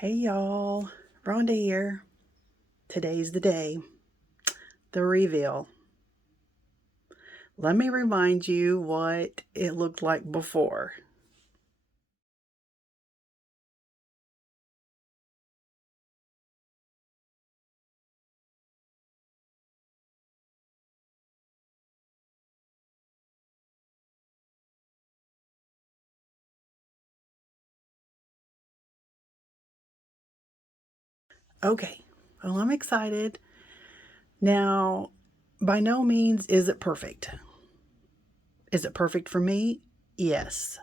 Hey y'all, Rhonda here. Today's the day, the reveal. Let me remind you what it looked like before. Okay, well, I'm excited. Now, by no means is it perfect. Is it perfect for me? Yes.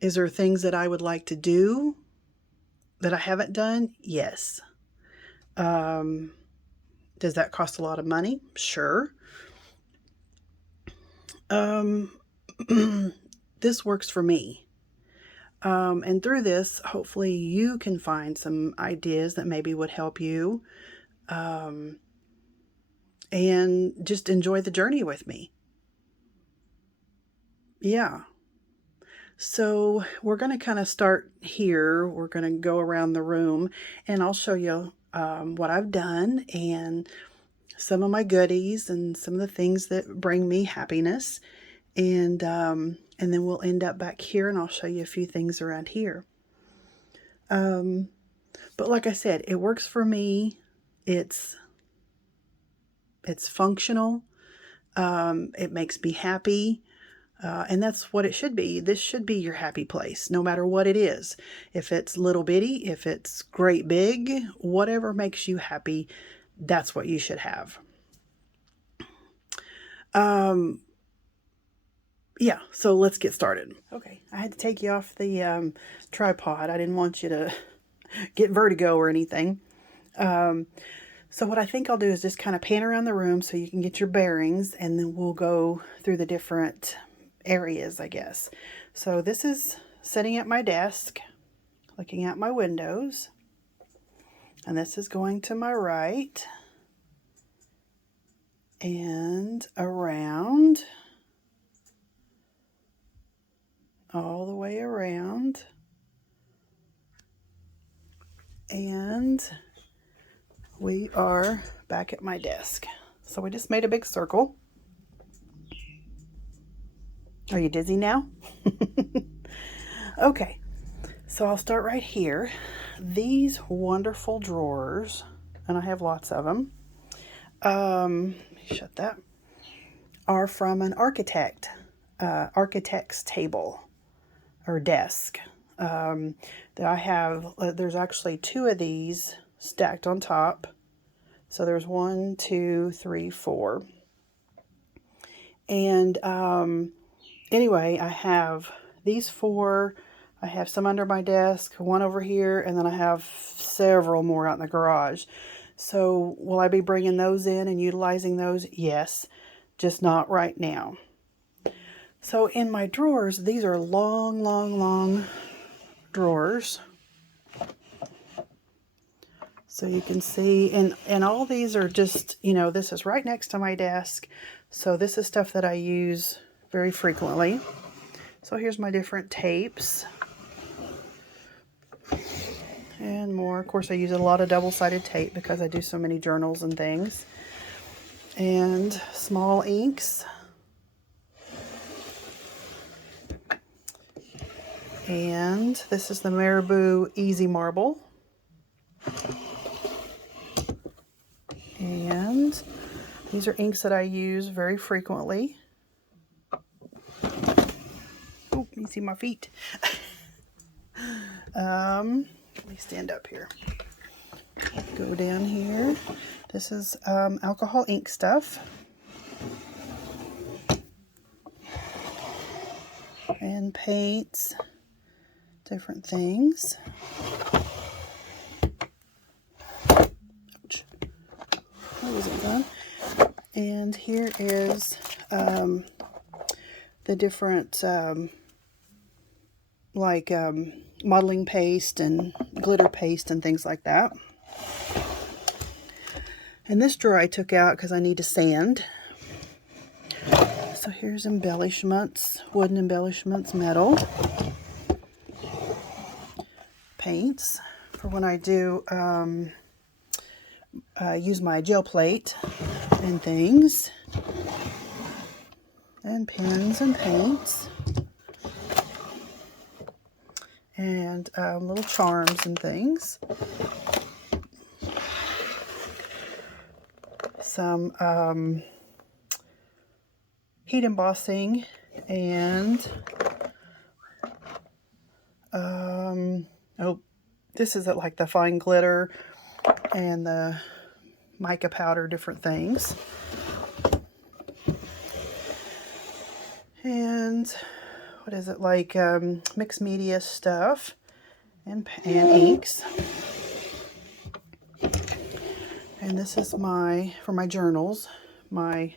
Is there things that I would like to do that I haven't done? Yes. Um, does that cost a lot of money? Sure. Um, this works for me. And through this, hopefully you can find some ideas that maybe would help you, and just enjoy the journey with me. Yeah. So we're going to kind of start here. We're going to go around the room and I'll show you what I've done and some of my goodies and some of the things that bring me happiness. And then we'll end up back here and I'll show you a few things around here. But like I said, it works for me. It's functional. It makes me happy. And that's what it should be. This should be your happy place, no matter what it is. If it's little bitty, if it's great big, whatever makes you happy, that's what you should have. Yeah, so let's get started. Okay, I had to take you off the tripod. I didn't want you to get vertigo or anything. So what I think I'll do is just kind of pan around the room so you can get your bearings, and then we'll go through the different areas, I guess. So this is sitting at my desk, looking at my windows, and this is going to my right and around, all the way around, and we are back at my desk. So we just made a big circle. Are you dizzy now? Okay, so I'll start right here. These wonderful drawers, and I have lots of them, let me shut that, are from an architect's table or desk. That I have, there's actually two of these stacked on top. So there's 1, 2, 3, 4. And anyway, I have these 4. I have some under my desk, one over here, and then I have several more out in the garage. So will I be bringing those in and utilizing those? Yes, just not right now. So in my drawers, these are long drawers. So you can see, and all these are just, this is right next to my desk. So this is stuff that I use very frequently. So here's my different tapes. And more. Of course, I use a lot of double-sided tape because I do so many journals and things. And small inks. And this is the Marabou Easy Marble. And these are inks that I use very frequently. Oh, you see my feet. Let me stand up here. Go down here. This is alcohol ink stuff. And paints, different things. Ouch. That wasn't fun. And here is the different modeling paste and glitter paste and things like that. And this drawer I took out because I need to sand. So here's embellishments, wooden embellishments, metal, paints for when I do use my gel plate and things, and pens and paints, and little charms and things. Some heat embossing, and oh, this is like the fine glitter and the mica powder, different things. And what is it, like mixed media stuff and inks. And this is for my journals, my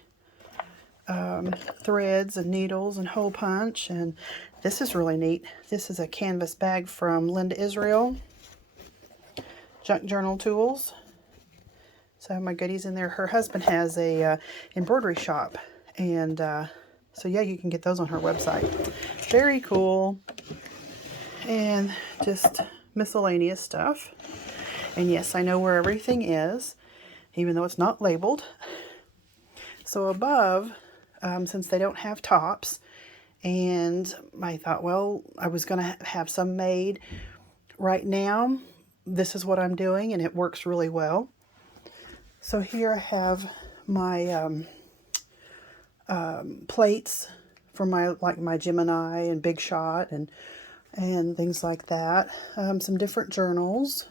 threads and needles and hole punch. And this is really neat. This is a canvas bag from Linda Israel, Junk Journal Tools. So I have my goodies in there. Her husband has a embroidery shop, and so yeah, you can get those on her website. Very cool. And just miscellaneous stuff. And yes, I know where everything is, even though it's not labeled. So above, since they don't have tops, and I thought, well, I was going to have some made. Right now, this is what I'm doing, and it works really well. So here I have my plates for my Gemini and Big Shot and things like that. Some different journals.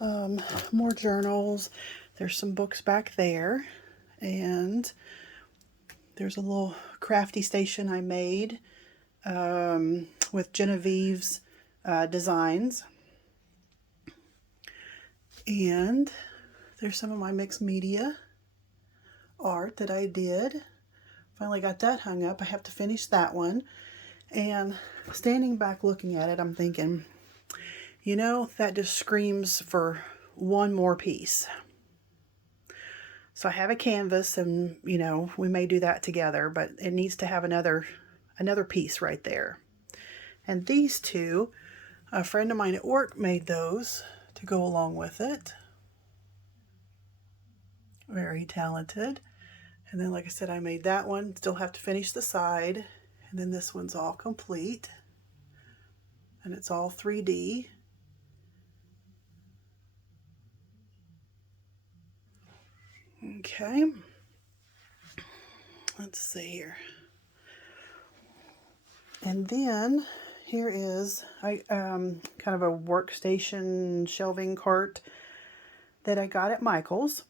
More journals. There's some books back there, and there's a little crafty station I made with Genevieve's designs. And there's some of my mixed media art that I did. Finally got that hung up. I have to finish that one. And standing back looking at it, I'm thinking, you know, that just screams for one more piece. So I have a canvas, and, you know, we may do that together, but it needs to have another piece right there. And these two, a friend of mine at work made those to go along with it. Very talented. And then, like I said, I made that one. Still have to finish the side. And then this one's all complete. And it's all 3D. Okay. Let's see here. And then here is kind of a workstation shelving cart that I got at Michael's.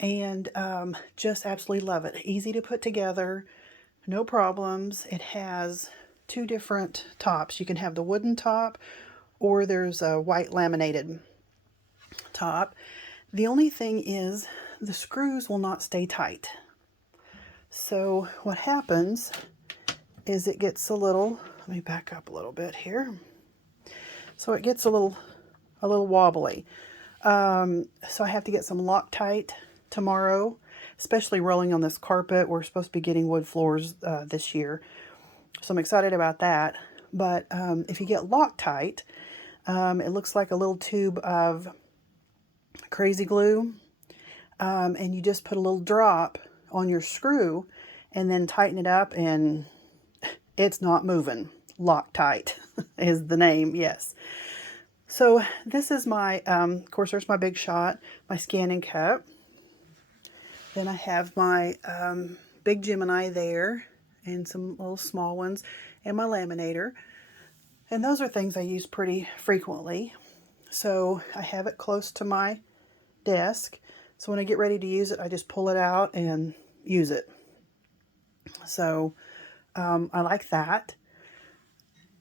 And just absolutely love it. Easy to put together, no problems. It has two different tops. You can have the wooden top, or there's a white laminated top. The only thing is the screws will not stay tight. So what happens is it gets a little, let me back up a little bit here. So it gets a little wobbly. So I have to get some Loctite tomorrow, especially rolling on this carpet. We're supposed to be getting wood floors this year. So I'm excited about that. But if you get Loctite, it looks like a little tube of crazy glue. And you just put a little drop on your screw and then tighten it up, and it's not moving. Loctite is the name, yes. So this is my, of course, there's my Big Shot, my scanning cup. Then I have my big Gemini there, and some little small ones, and my laminator. And those are things I use pretty frequently. So I have it close to my desk. So when I get ready to use it, I just pull it out and use it. So I like that.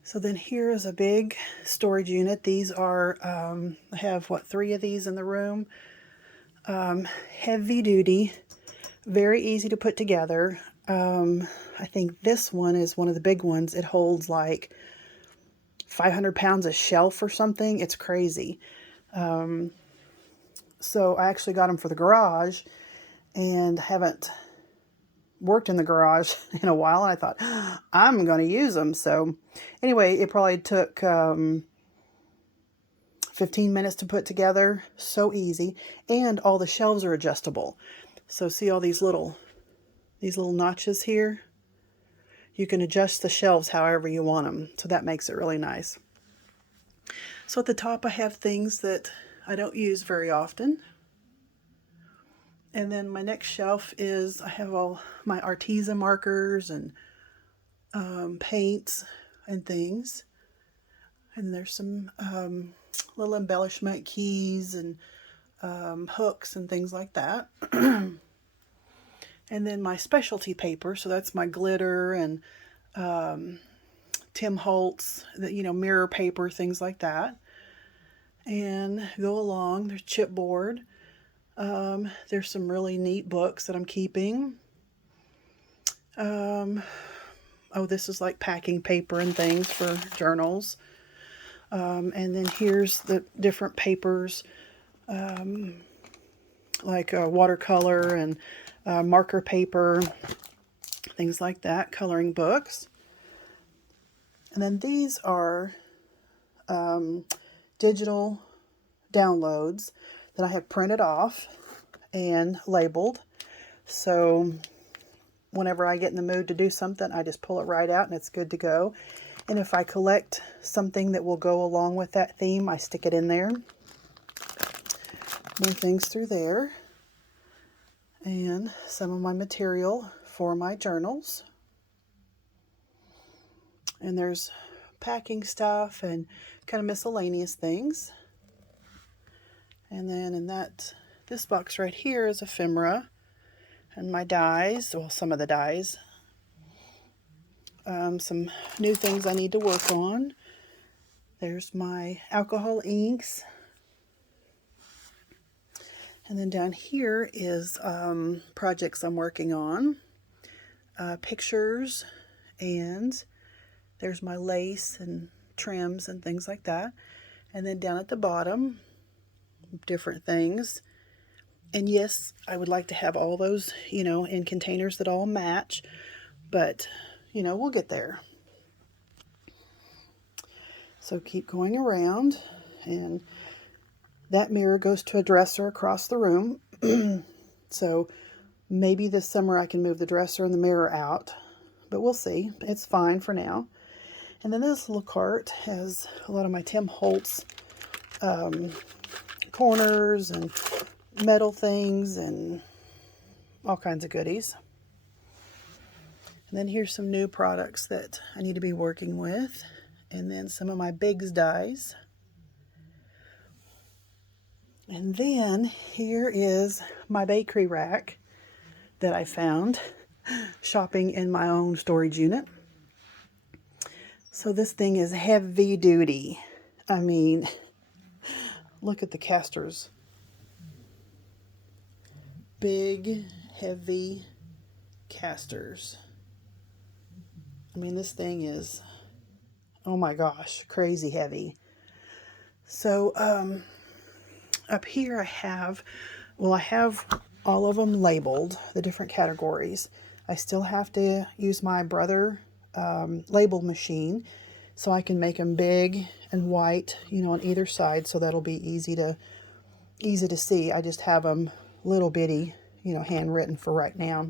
So then here is a big storage unit. These are, I have, 3 of these in the room. Heavy duty, very easy to put together. I think this one is one of the big ones. It holds like 500 pounds of shelf or something. It's crazy. So I actually got them for the garage, and haven't worked in the garage in a while. And I thought, I'm going to use them. So anyway, it probably took 15 minutes to put together. So easy. And all the shelves are adjustable. So see all these little notches here? You can adjust the shelves however you want them. So that makes it really nice. So at the top I have things that I don't use very often. And then my next shelf is, I have all my artisan markers and paints and things. And there's some little embellishment keys and hooks and things like that. And then my specialty paper, so that's my glitter and Tim Holtz, mirror paper, things like that. And go along, there's chipboard. There's some really neat books that I'm keeping. Oh, this is like packing paper and things for journals. And then here's the different papers, like watercolor and marker paper, things like that, coloring books. And then these are digital downloads that I have printed off and labeled. So whenever I get in the mood to do something, I just pull it right out and it's good to go. And if I collect something that will go along with that theme, I stick it in there. More things through there. And some of my material for my journals. And there's packing stuff and kind of miscellaneous things. And then in this box right here is ephemera and my dies, well, some of the dies. Some new things I need to work on. There's my alcohol inks. And then down here is projects I'm working on. Pictures, and there's my lace and trims and things like that. And then down at the bottom, different things. And yes, I would like to have all those, in containers that all match, but, we'll get there. So keep going around, and that mirror goes to a dresser across the room. So maybe this summer I can move the dresser and the mirror out, but we'll see. It's fine for now. And then this little cart has a lot of my Tim Holtz corners and metal things and all kinds of goodies. And then here's some new products that I need to be working with. And then some of my Biggs dies. And then here is my bakery rack that I found shopping in my own storage unit. So this thing is heavy duty. I mean, look at the casters. Big, heavy casters. I mean, this thing is, oh my gosh, crazy heavy. So, up here I have all of them labeled, the different categories. I still have to use my Brother label machine so I can make them big and white, on either side, so that'll be easy to see. I just have them little bitty, handwritten for right now.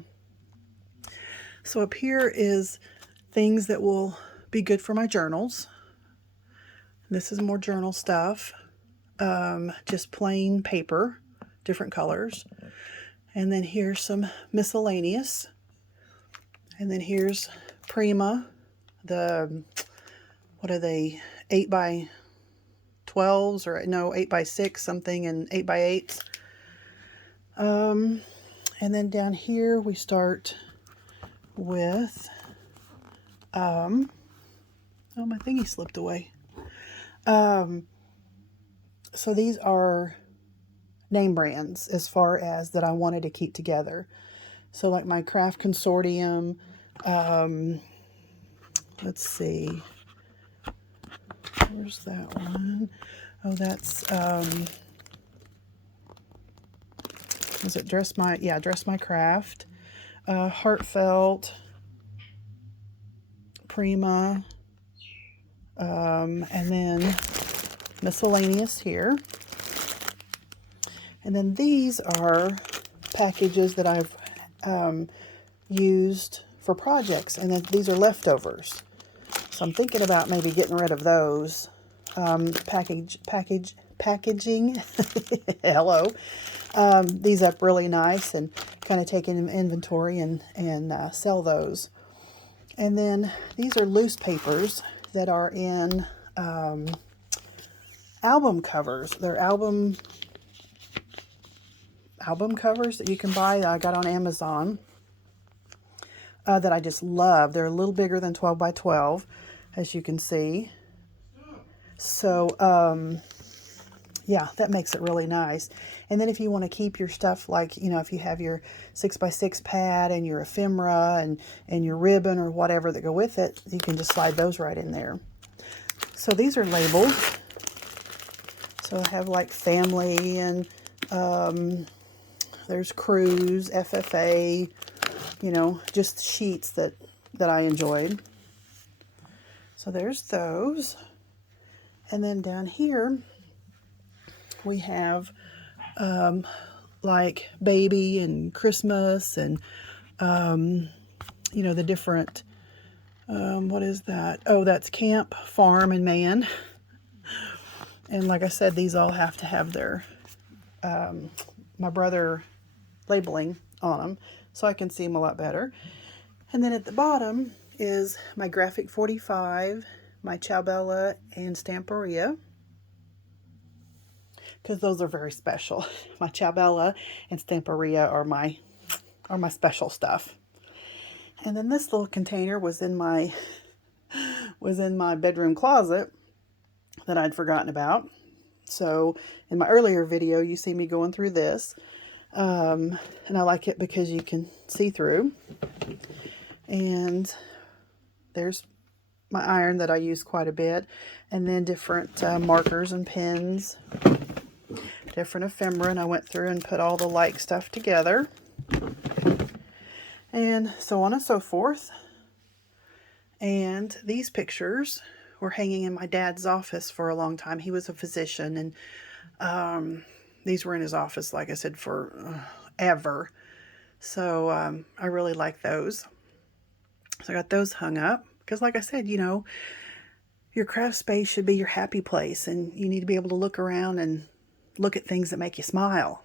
So up here is things that will be good for my journals. This is more journal stuff. Just plain paper, different colors. And then here's some miscellaneous. And then here's Prima, what are they, 8x12s, or no, 8x6 something, and 8x8s. And then down here we start with, oh, my thingy slipped away. So these are name brands as far as that I wanted to keep together. So like my craft consortium, let's see, where's that one? Oh, that's, was it Dress My Craft, Heartfelt, Prima, and then miscellaneous here. And then these are packages that I've used for projects, and then these are leftovers. So I'm thinking about maybe getting rid of those. Packaging, hello, these up really nice and kind of take an inventory and sell those. And then these are loose papers that are in album covers. They're album covers that you can buy that I got on Amazon that I just love. They're a little bigger than 12 by 12, as you can see. So, yeah, that makes it really nice. And then if you want to keep your stuff, like, you know, if you have your 6x6 pad and your ephemera and your ribbon or whatever that go with it, you can just slide those right in there. So these are labeled. So I have like family and there's cruise, FFA, you know, just sheets that I enjoyed. So there's those. And then down here we have like baby and Christmas and you know, the different what is that? Oh, that's camp, farm, and man. And like I said, these all have to have their my brother labeling on them so I can see them a lot better. And then at the bottom is my Graphic 45, my Chabella, and Stamperia, because those are very special. My Chabella and Stamperia are my special stuff. And then this little container was in my bedroom closet that I'd forgotten about. So in my earlier video, you see me going through this. And I like it because you can see through. And there's my iron that I use quite a bit. And then different markers and pens. Different ephemera. And I went through and put all the like stuff together. And so on and so forth. And these pictures were hanging in my dad's office for a long time. He was a physician, and these were in his office, like I said, for ever. So I really like those. So I got those hung up because, like I said, you know, your craft space should be your happy place, and you need to be able to look around and look at things that make you smile.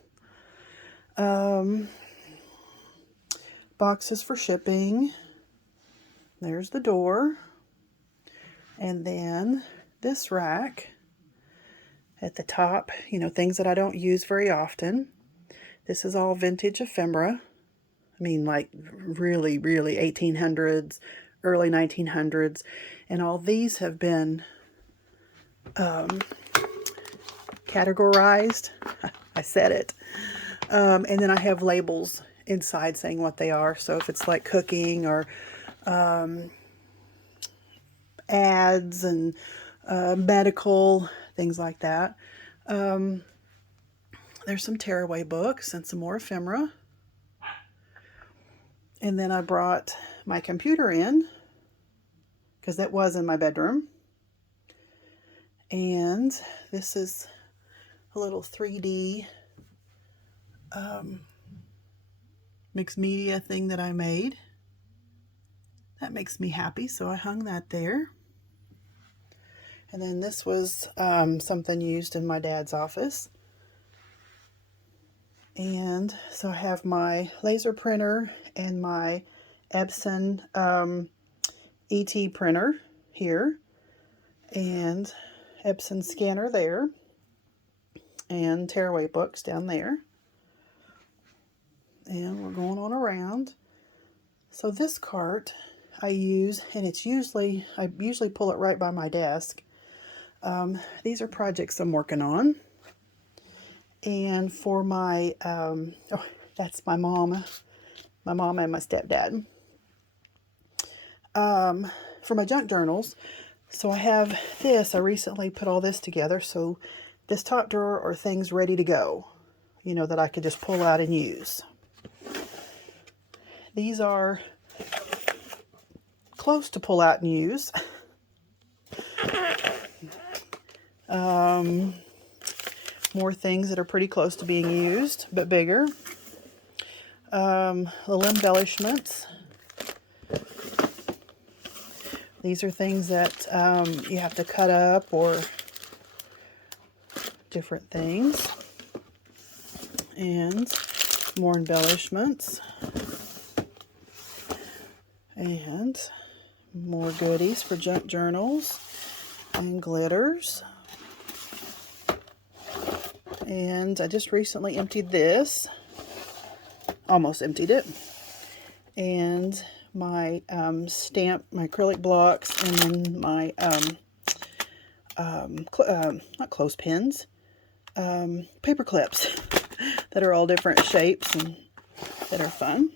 Boxes for shipping. There's the door. And then this rack at the top, you know, things that I don't use very often. This is all vintage ephemera. I mean, like really, really 1800s, early 1900s. And all these have been categorized. I said it. And then I have labels inside saying what they are. So if it's like cooking or ads and medical, things like that. There's some tearaway books and some more ephemera. And then I brought my computer in because that was in my bedroom. And this is a little 3D mixed media thing that I made. That makes me happy, so I hung that there. And then this was something used in my dad's office. And so I have my laser printer and my Epson ET printer here. And Epson scanner there. And tearaway books down there. And we're going on around. So this cart I use, and I usually pull it right by my desk. These are projects I'm working on. And for my, that's my mom and my stepdad. For my junk journals, so I have this, I recently put all this together, so this top drawer are things ready to go, you know, that I could just pull out and use. These are close to pull out and use. More things that are pretty close to being used, but bigger. Little embellishments. These are things that you have to cut up, or different things. And more embellishments. And more goodies for junk journals and glitters. And I just recently emptied this. Almost emptied it. And my stamp, my acrylic blocks, and then my not clothespins, paper clips that are all different shapes and that are fun.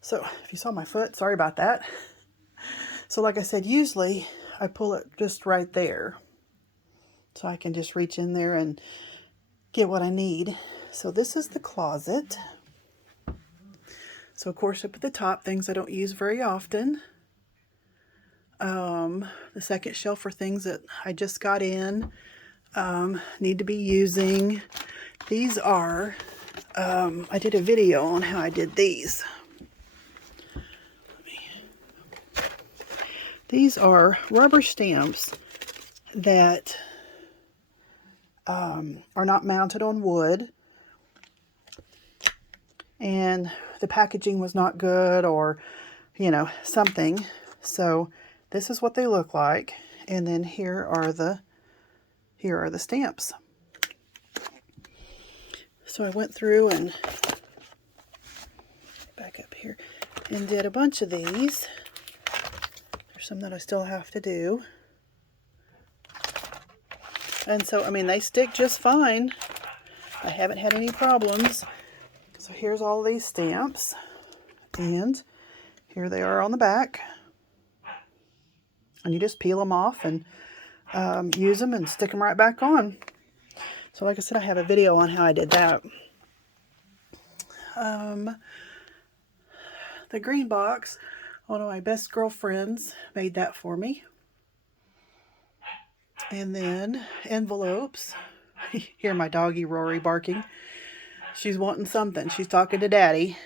So if you saw my foot, sorry about that. So like I said, usually I pull it just right there, so I can just reach in there and get what I need. So this is the closet. So of course up at the top, things I don't use very often. The second shelf for things that I just got in, need to be using. These are, I did a video on how I did these. These are rubber stamps that are not mounted on wood, and the packaging was not good, or something. So this is what they look like, and then here are the stamps. So I went through and back up here and did a bunch of these. There's some that I still have to do. And so, I mean, they stick just fine. I haven't had any problems. So here's all these stamps. And here they are on the back. And you just peel them off and use them and stick them right back on. So like I said, I have a video on how I did that. The green box, one of my best girlfriends made that for me. And then envelopes. Hear my doggy Rory barking. She's wanting something. She's talking to Daddy.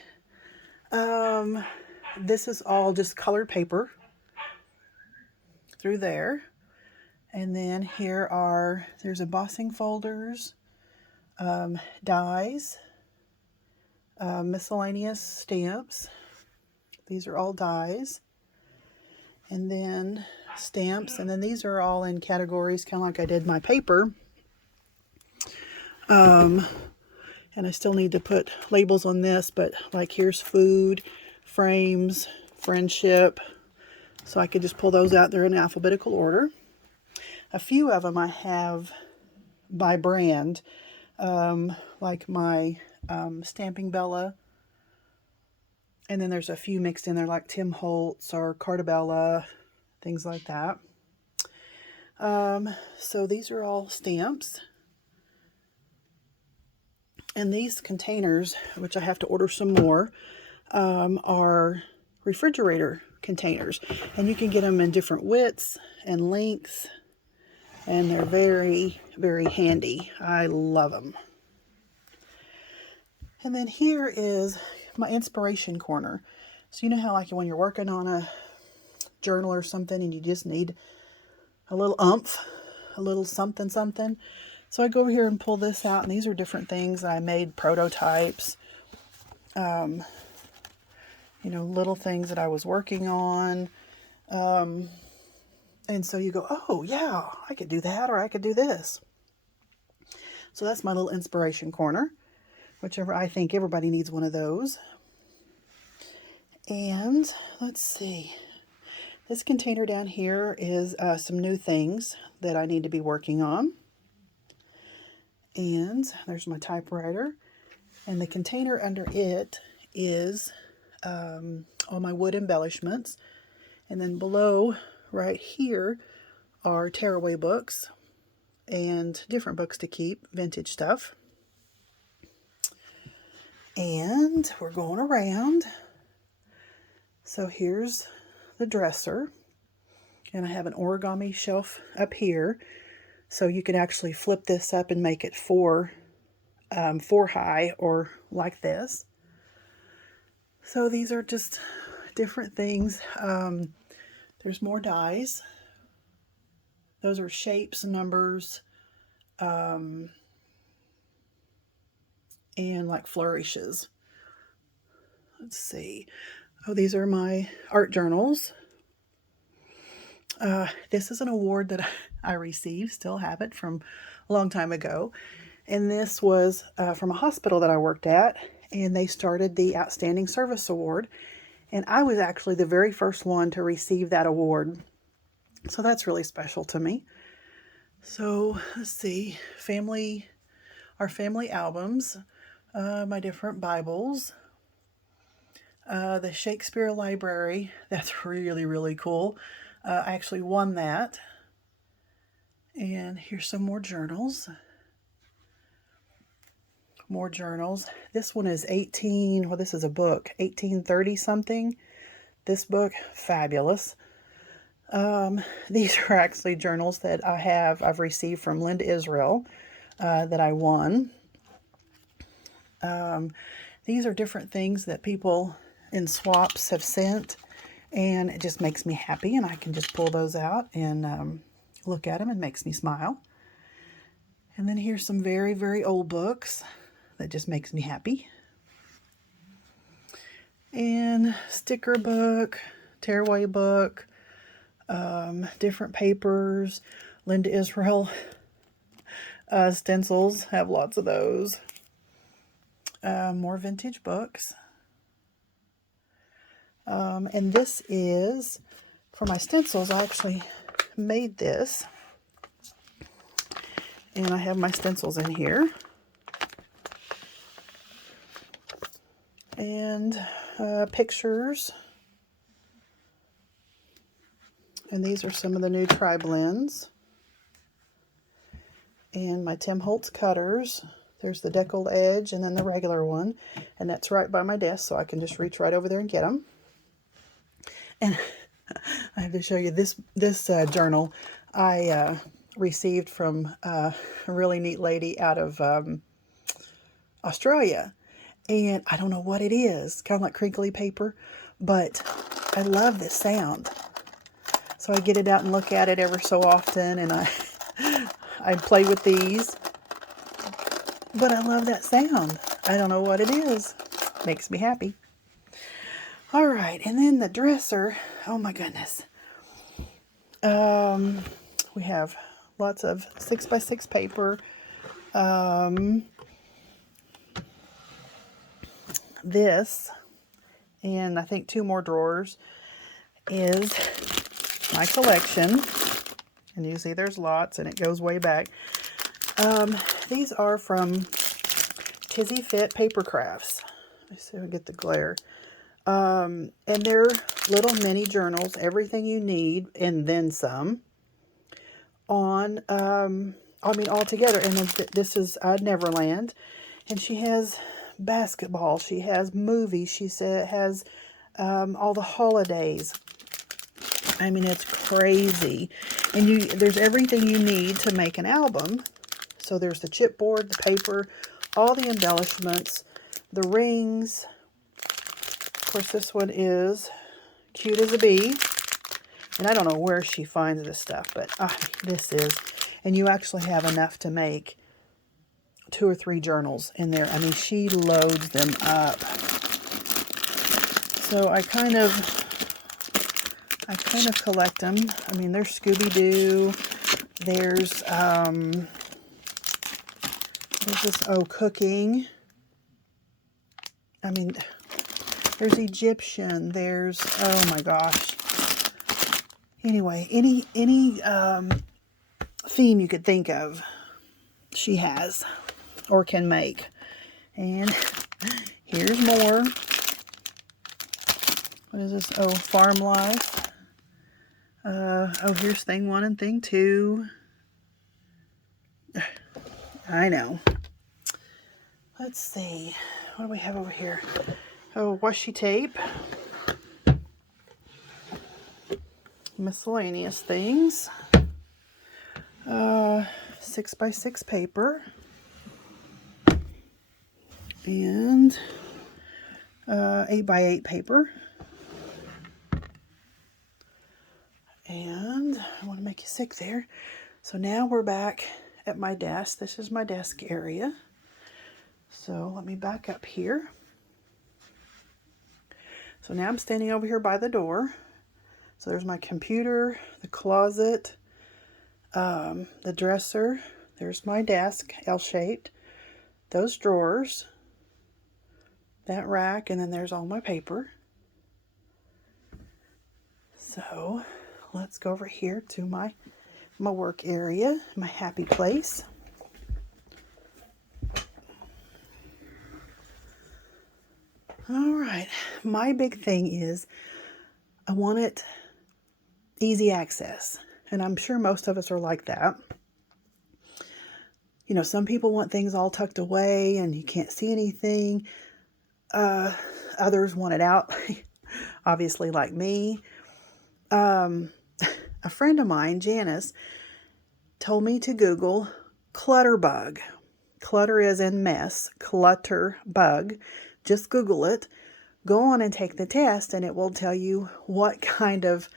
This is all just colored paper through there. And then there's embossing folders, dies, miscellaneous stamps. These are all dies. And then stamps. And then these are all in categories, kind of like I did my paper. And I still need to put labels on this, but like here's food, frames, friendship. So I could just pull those out. They're in alphabetical order. A few of them I have by brand, like my Stamping Bella. And then there's a few mixed in there like Tim Holtz or Cartabella, things like that. So these are all stamps. And these containers, which I have to order some more, are refrigerator containers. And you can get them in different widths and lengths. And they're very, very handy. I love them. And then here is my inspiration corner. So you know how like when you're working on a journal or something and you just need a little oomph, a little something something. So I go over here and pull this out, and these are different things. I made prototypes, little things that I was working on. And so you go, oh yeah, I could do that, or I could do this. So that's my little inspiration corner, whichever. I think everybody needs one of those. And let's see. This container down here is some new things that I need to be working on. And there's my typewriter. And the container under it is all my wood embellishments. And then below, right here, are tearaway books and different books to keep, vintage stuff. And we're going around. So here's the dresser. And I have an origami shelf up here. So you can actually flip this up and make it four high or like this. So these are just different things. There's more dies. Those are shapes, numbers, and like flourishes. Let's see. Oh, these are my art journals. This is an award that I received, still have it from a long time ago. And this was from a hospital that I worked at, and they started the Outstanding Service Award. And I was actually the very first one to receive that award. So that's really special to me. So let's see, our family albums, my different Bibles, the Shakespeare Library. That's really, really cool. I actually won that. And here's some more journals. More journals. This one is this is a book, 1830 something. This book, fabulous. These are actually journals that I've received from Linda Israel, that I won. These are different things that people in swaps have sent, and it just makes me happy, and I can just pull those out and look at them. It makes me smile. And then here's some very, very old books that just makes me happy. And sticker book, tearaway book, different papers, Linda Israel stencils, have lots of those. More vintage books. And this is, for my stencils, I actually made this. And I have my stencils in here. And pictures. And these are some of the new tri-blends. And my Tim Holtz cutters. There's the deckled edge and then the regular one. And that's right by my desk, so I can just reach right over there and get them. And I have to show you this journal I received from a really neat lady out of Australia. And I don't know what it is. Kind of like crinkly paper. But I love this sound. So I get it out and look at it ever so often. And I play with these. But I love that sound. I don't know what it is. Makes me happy. All right. And then the dresser. Oh my goodness. We have lots of 6x6 paper. This, and I think 2 more drawers, is my collection. And you see there's lots, and it goes way back. These are from Tizzy Fit Paper Crafts. Let's see if I get the glare. And they're little mini journals, everything you need, and then some. All together. And then this is Neverland. And she has basketball. She has movies. She has all the holidays. I mean, it's crazy. And there's everything you need to make an album. So there's the chipboard, the paper, all the embellishments, the rings. Of course, this one is cute as a bee. And I don't know where she finds this stuff, but this is. And you actually have enough to make 2 or 3 journals in there. I mean, she loads them up. So I kind of collect them. I mean, there's Scooby-Doo. There's this, cooking. I mean, there's Egyptian. There's, oh my gosh. Anyway, any theme you could think of, she has or can make. And here's more. What is this? Oh, Farm Life. Here's thing 1 and thing 2. I know. Let's see. What do we have over here? Oh, washi tape. miscellaneous things. 6x6 paper. And 8x8 paper. And I want to make you sick there. So now we're back at my desk. This is my desk area. So let me back up here. So now I'm standing over here by the door. So there's my computer, the closet, the dresser. There's my desk, L-shaped. Those drawers, that rack, and then there's all my paper. So let's go over here to my work area, my happy place. All right, my big thing is I want it easy access, and I'm sure most of us are like that. You know, some people want things all tucked away and you can't see anything. Others want it out, obviously, like me. A friend of mine, Janice, told me to Google clutter bug. Clutter is in mess, clutter bug. Just Google it. Go on and take the test, and it will tell you what kind of,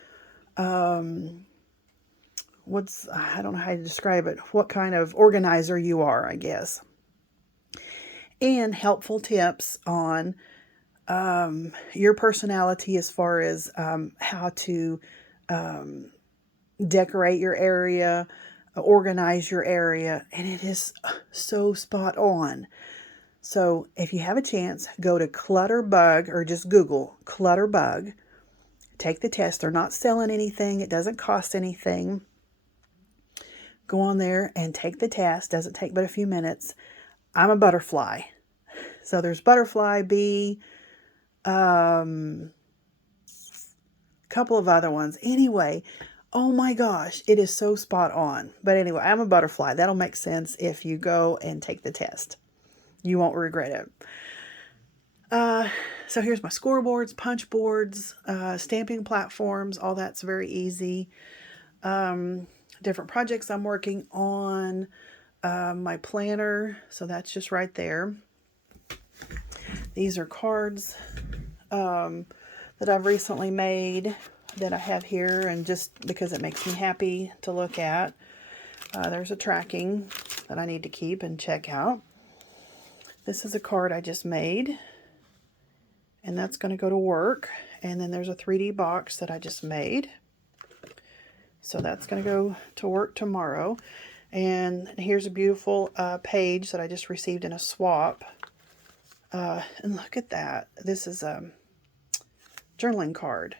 I don't know how to describe it, what kind of organizer you are, I guess. And helpful tips on your personality as far as how to decorate your area, organize your area, and it is so spot on. So if you have a chance, go to Clutterbug or just Google Clutterbug. Take the test. They're not selling anything. It doesn't cost anything. Go on there and take the test. Doesn't take but a few minutes. I'm a butterfly. So there's butterfly, bee, couple of other ones. Anyway, oh my gosh, it is so spot on. But anyway, I'm a butterfly. That'll make sense if you go and take the test. You won't regret it. So here's my scoreboards, punch boards, stamping platforms. All that's very easy. Different projects I'm working on. My planner. So that's just right there. These are cards that I've recently made that I have here, and just because it makes me happy to look at. There's a tracking that I need to keep and check out. This is a card I just made, and that's going to go to work. And then there's a 3D box that I just made. So that's going to go to work tomorrow. And here's a beautiful page that I just received in a swap. And look at that. This is a journaling card.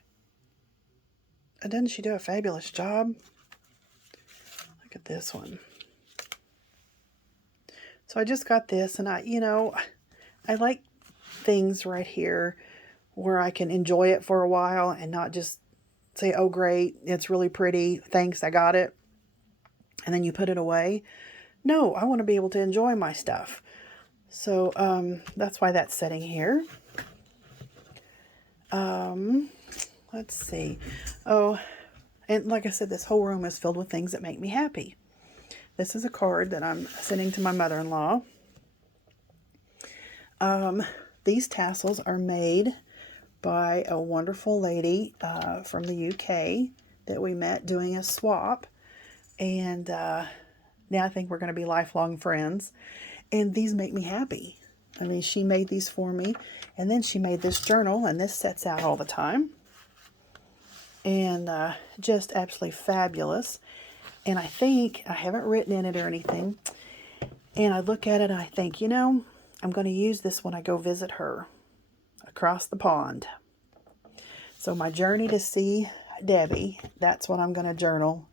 Doesn't she do a fabulous job? Look at this one. So I just got this, and I like things right here where I can enjoy it for a while and not just say, oh great, it's really pretty, thanks, I got it, and then you put it away. No, I want to be able to enjoy my stuff. So that's why that's sitting here. Let's see. Oh, and like I said, this whole room is filled with things that make me happy. This is a card that I'm sending to my mother-in-law. These tassels are made by a wonderful lady from the UK that we met doing a swap. And now I think we're going to be lifelong friends. And these make me happy. I mean, she made these for me. And then she made this journal, and this sets out all the time. And just absolutely fabulous. And I think, I haven't written in it or anything, and I look at it and I think, I'm going to use this when I go visit her across the pond. So my journey to see Debbie, that's what I'm going to journal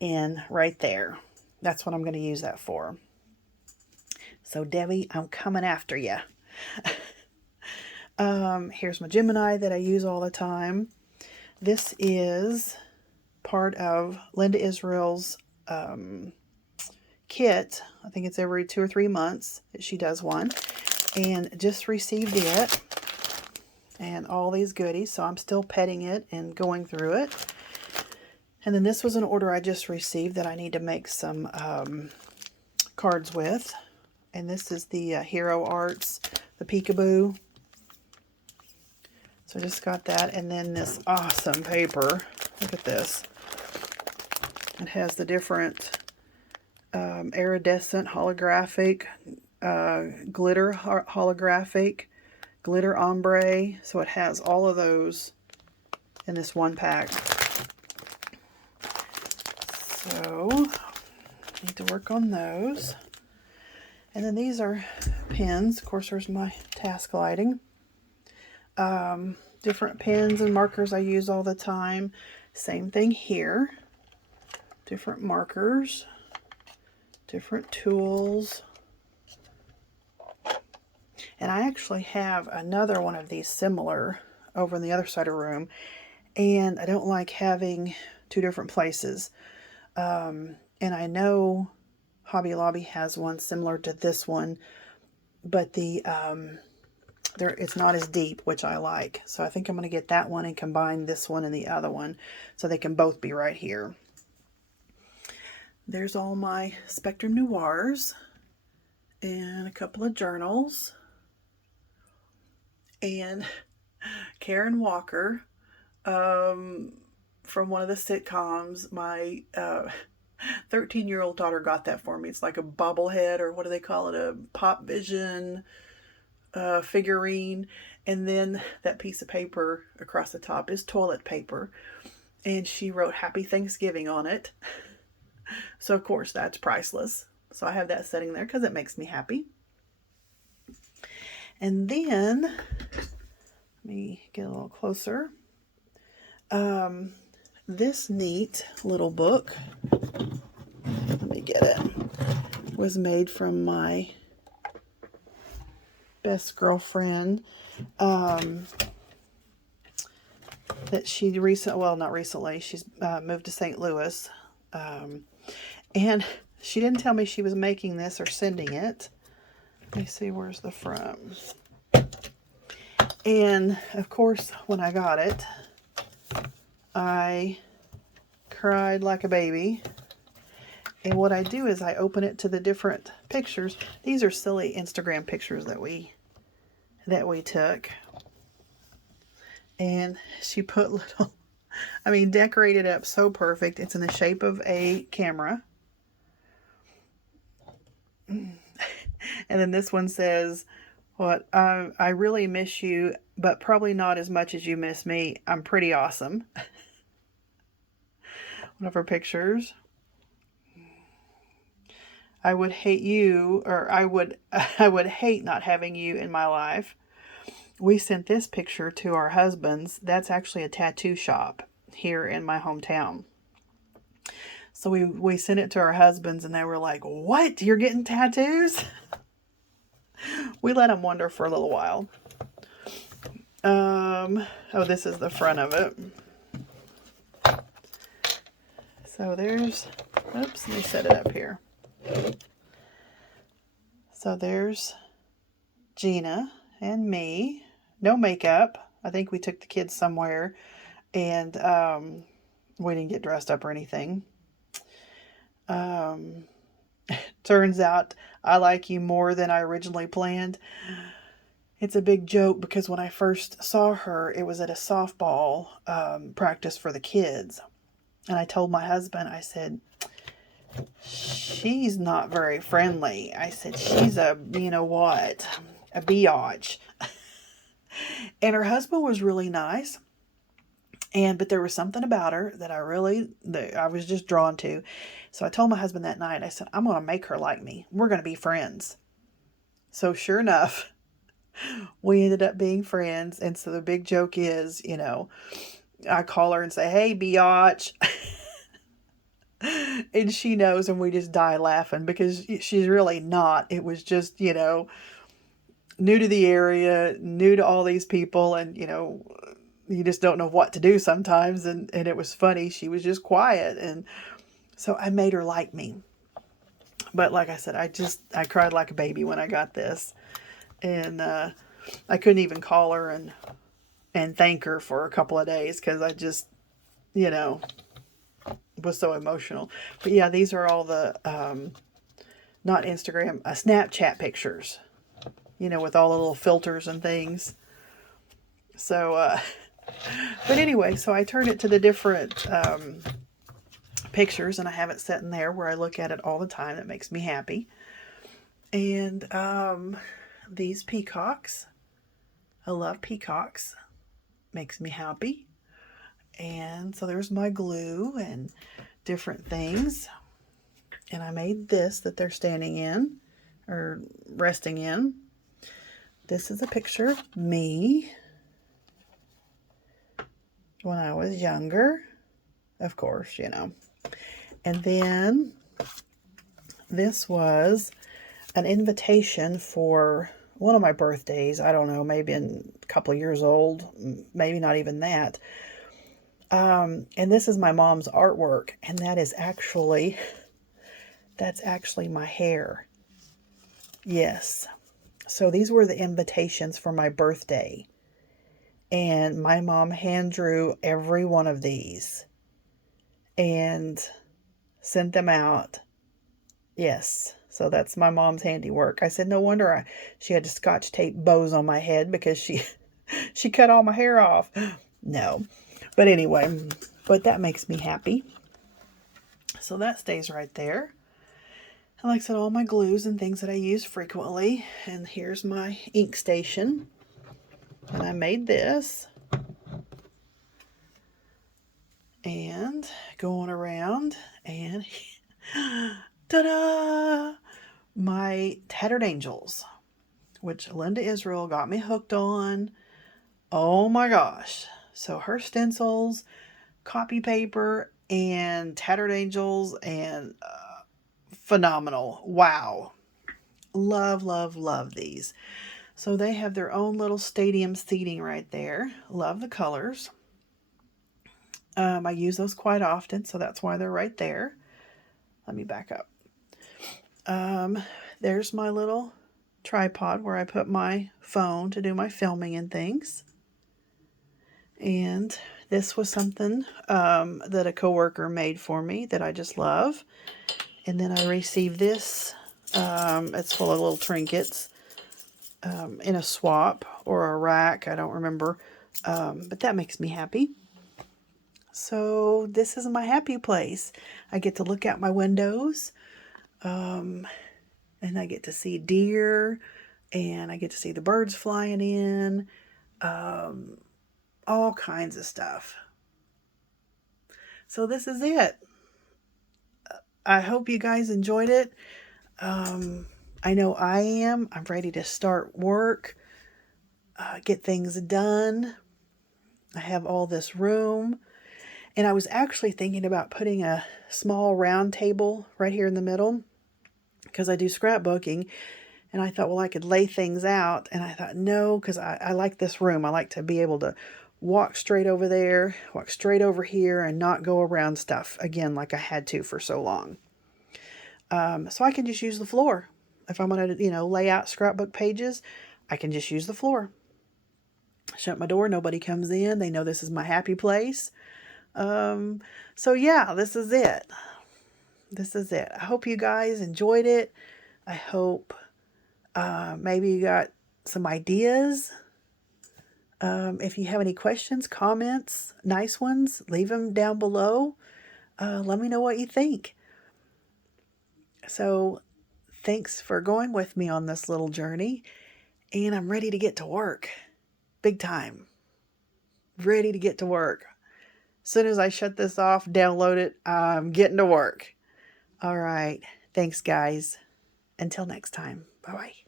in right there. That's what I'm going to use that for. So Debbie, I'm coming after you. Here's my Gemini that I use all the time. This is part of Linda Israel's kit. I think it's every 2 or 3 months that she does one. And just received it. And all these goodies. So I'm still petting it and going through it. And then this was an order I just received that I need to make some cards with. And this is the Hero Arts, the Peekaboo. So I just got that. And then this awesome paper. Look at this. It has the different iridescent, holographic, glitter holographic, glitter ombre. So it has all of those in this one pack. So need to work on those. And then these are pens. Of course, there's my task lighting. Different pens and markers I use all the time. Same thing here. Different markers. Different tools. And I actually have another one of these similar over in the other side of the room. And I don't like having two different places. And I know Hobby Lobby has one similar to this one, but it's not as deep, which I like. So I think I'm going to get that one and combine this one and the other one so they can both be right here. There's all my Spectrum Noirs and a couple of journals. And Karen Walker, from one of the sitcoms, my 13-year-old daughter got that for me. It's like a bobblehead, or what do they call it? A Pop Vision figurine. And then that piece of paper across the top is toilet paper. And she wrote Happy Thanksgiving on it. So, of course, that's priceless. So I have that sitting there because it makes me happy. And then, let me get a little closer. This neat little book, let me get it, was made from my best girlfriend, that she not recently, she's moved to St. Louis, and she didn't tell me she was making this or sending it. Let me see, where's the front? And, of course, when I got it, I cried like a baby. And what I do is I open it to the different pictures. These are silly Instagram pictures that we took. And she put little, decorated up so perfect. It's in the shape of a camera. And then this one says, I really miss you, but probably not as much as you miss me. I'm pretty awesome. One of her pictures. I would hate you, or I would hate not having you in my life. We sent this picture to our husbands. That's actually a tattoo shop here in my hometown. So we sent it to our husbands, and they were like, "What? You're getting tattoos?" We let them wonder for a little while. This is the front of it. So there's, oops, let me set it up here. So there's Gina and me. No makeup. I think we took the kids somewhere, and we didn't get dressed up or anything. Turns out I like you more than I originally planned. It's a big joke because when I first saw her, it was at a softball practice for the kids. And I told my husband, I said, she's not very friendly. I said, she's a, a biatch. And her husband was really nice. But there was something about her that I was just drawn to. So I told my husband that night, I said, I'm going to make her like me. We're going to be friends. So sure enough, we ended up being friends. And so the big joke is, I call her and say, "Hey, biatch." And she knows, and we just die laughing because she's really not. It was just, new to the area, new to all these people, and, you just don't know what to do sometimes. And it was funny. She was just quiet. And so I made her like me. But like I said, I cried like a baby when I got this. And I couldn't even call her and thank her for a couple of days because I just, was so emotional. But yeah, these are all the, not Instagram, Snapchat pictures, you know, with all the little filters and things. So, but anyway, so I turn it to the different pictures, and I have it sitting there where I look at it all the time. That makes me happy. And these peacocks, I love peacocks, makes me happy. And so there's my glue and different things. And I made this that they're standing in or resting in. This is a picture of me when I was younger, of course, you know. And then this was an invitation for one of my birthdays. I don't know, maybe in a couple of years old, maybe not even that. And this is my mom's artwork, and that's actually my hair. Yes. So these were the invitations for my birthday. And my mom hand drew every one of these and sent them out. Yes. So that's my mom's handiwork. I said, no wonder she had to scotch tape bows on my head because she cut all my hair off. No. But anyway, but that makes me happy. So that stays right there. And like I said, all my glues and things that I use frequently. And here's my ink station. And I made this. And going around and ta-da! My Tattered Angels, which Linda Israel got me hooked on. Oh my gosh. So her stencils, copy paper, and Tattered Angels, and phenomenal. Wow. Love, love, love these. So they have their own little stadium seating right there. Love the colors. I use those quite often, so that's why they're right there. Let me back up. There's my little tripod where I put my phone to do my filming and things. And this was something that a coworker made for me that I just love. And then I received this. It's full of little trinkets in a swap or a rack. I don't remember. But that makes me happy. So this is my happy place. I get to look out my windows. And I get to see deer. And I get to see the birds flying in. All kinds of stuff. So this is it. I hope you guys enjoyed it. I know I am. I'm ready to start work, get things done. I have all this room. And I was actually thinking about putting a small round table right here in the middle because I do scrapbooking. And I thought, well, I could lay things out. And I thought, no, because I like this room. I like to be able to walk straight over there, walk straight over here, and not go around stuff again like I had to for so long. So I can just use the floor. If I'm going to, lay out scrapbook pages, I can just use the floor. Shut my door. Nobody comes in. They know this is my happy place. So yeah, this is it. This is it. I hope you guys enjoyed it. I hope maybe you got some ideas. If you have any questions, comments, nice ones, leave them down below. Let me know what you think. So thanks for going with me on this little journey. And I'm ready to get to work. Big time. Ready to get to work. As soon as I shut this off, download it, I'm getting to work. All right. Thanks, guys. Until next time. Bye-bye.